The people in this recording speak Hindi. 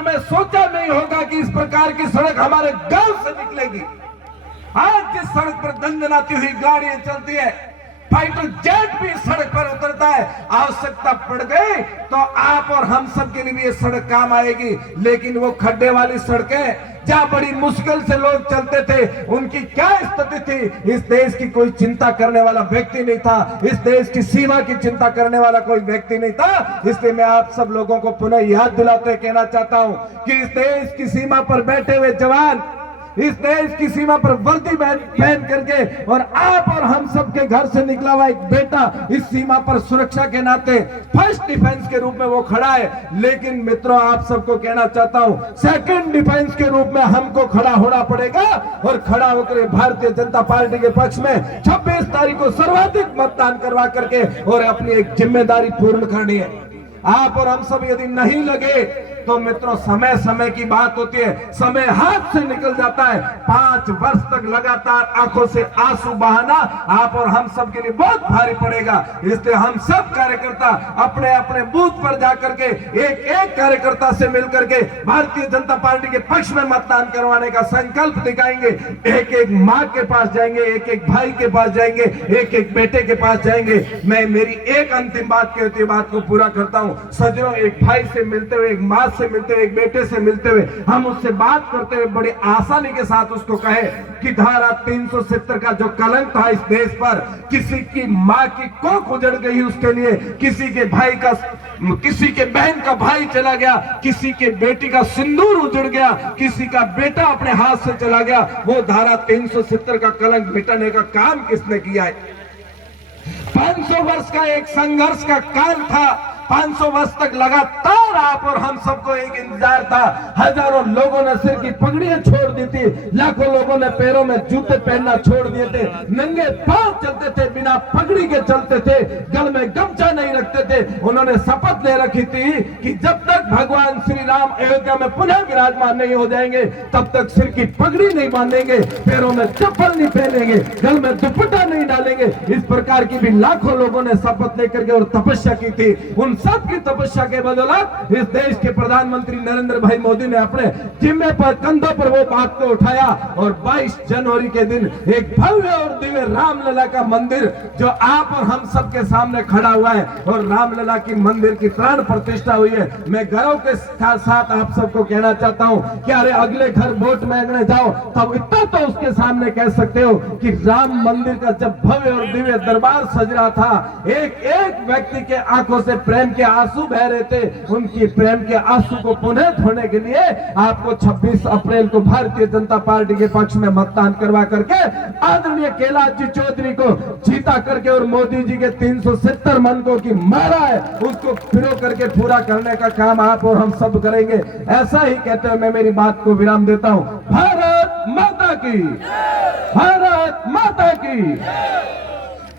मन में सोचा नहीं होगा कि इस प्रकार की सड़क हमारे गांव से निकलेगी। आज जिस सड़क पर दंदनाती हुई गाड़ियां चलती है, फाइटर जेट भी सड़क पर उतरता है, आवश्यकता पड़ गई तो आप और हम सब के लिए भी ये सड़क काम आएगी। लेकिन वो खड्डे वाली सड़कें जहां बड़ी मुश्किल से लोग चलते थे, उनकी क्या स्थिति थी? इस देश की कोई चिंता करने वाला व्यक्ति नहीं था, इस देश की सीमा की चिंता करने वाला कोई व्यक्ति नहीं था। इसलिए मैं आप सब लोगों को पुनः याद दिलाते कहना चाहता हूं कि इस देश की सीमा पर बैठे हुए जवान, इस देश की सीमा पर वर्दी पहन करके और आप और हम सब के घर से निकला हुआ एक बेटा इस सीमा पर सुरक्षा के नाते फर्स्ट डिफेंस के रूप में वो खड़ा है। लेकिन मित्रों, आप सबको कहना चाहता हूं, सेकंड डिफेंस के रूप में हमको खड़ा होना पड़ेगा और खड़ा होकर भारतीय जनता पार्टी के पक्ष में 26 तारीख को सर्वाधिक मतदान करवा करके और अपनी एक जिम्मेदारी पूर्ण करनी है। आप और हम सब यदि नहीं लगे तो मित्रों, समय समय की बात होती है, समय हाथ से निकल जाता है। 5 वर्ष तक लगातार आंखों से आंसू बहाना आप और हम सब के लिए बहुत भारी पड़ेगा। इसलिए हम सब कार्यकर्ता अपने अपने बूथ पर जाकर के एक एक कार्यकर्ता से मिलकर के भारतीय जनता पार्टी के पक्ष में मतदान करवाने का संकल्प दिखाएंगे। एक एक माँ के पास जाएंगे, एक एक भाई के पास जाएंगे, एक एक बेटे के पास जाएंगे। मैं मेरी एक अंतिम बात कहती हुई बात को पूरा करता हूँ। सज्जनों, एक भाई से मिलते हुए, एक माँ से मिलते हुए, एक बेटे से मिलते हुए, हम उससे बात करते हुए बड़ी आसानी के साथ उसको कहे कि धारा 370 का जो कलंक था इस देश पर, किसी की माँ की कोख उजड़ गई, उसके लिए किसी के भाई का, किसी के बहन का भाई चला गया, किसी के बेटी का सिंदूर उजड़ गया, किसी का बेटा अपने हाथ से चला गया, वो धारा 370 का कलंक मिटाने का काम किसने किया है? 500 वर्ष का एक संघर्ष का काल था। 500 वर्ष तक लगातार आप और हम सबको एक इंतजार था। हजारों लोगों ने सिर की पगड़ियां छोड़ दी थी, लाखों लोगों ने पैरों में जूते पहनना छोड़ दिए थे, नंगे पांव चलते थे, बिना पगड़ी के चलते थे, गल में गमछा नहीं रखते थे। उन्होंने शपथ ले रखी थी कि जब तक भगवान श्री राम अयोध्या में पुनः विराजमान नहीं हो जाएंगे तब तक सिर की पगड़ी नहीं बांधेंगे, पैरों में चप्पल नहीं पहनेंगे, गल में दुपट्टा नहीं डालेंगे। इस प्रकार की भी लाखों लोगों ने शपथ लेकर के और तपस्या की थी। उन सबकी तपस्या के बदौलत इस देश के प्रधानमंत्री नरेंद्र भाई मोदी ने अपने जिम्मे पर, कंधों पर वो बात को उठाया और 22 जनवरी के दिन एक भव्य और दिव्य रामलला का मंदिर जो आप और हम सब के सामने खड़ा हुआ है और रामलला की मंदिर की प्राण प्रतिष्ठा हुई है। मैं गर्व के साथ आप सबको कहना चाहता हूं कि अरे अगले घर वोट मांगने जाओ तब इतना तो उसके सामने कह सकते हो कि राम मंदिर का जब भव्य और दिव्य दरबार सज रहा था, एक एक व्यक्ति के आंखों से प्रेम के आंसू बह रहे थे। उनकी प्रेम के आंसू को पुनः धोने के लिए आपको 26 अप्रैल को भारतीय जनता पार्टी के पक्ष में मतदान करवा करके आदरणीय कैलाश जी चौधरी को जीता करके और मोदी जी के 370 मनकों की मारा है उसको फिरो करके पूरा करने का काम आप और हम सब करेंगे। ऐसा ही कहते हुए मैं मेरी बात को विराम देता हूं। भारत माता की, भारत माता की।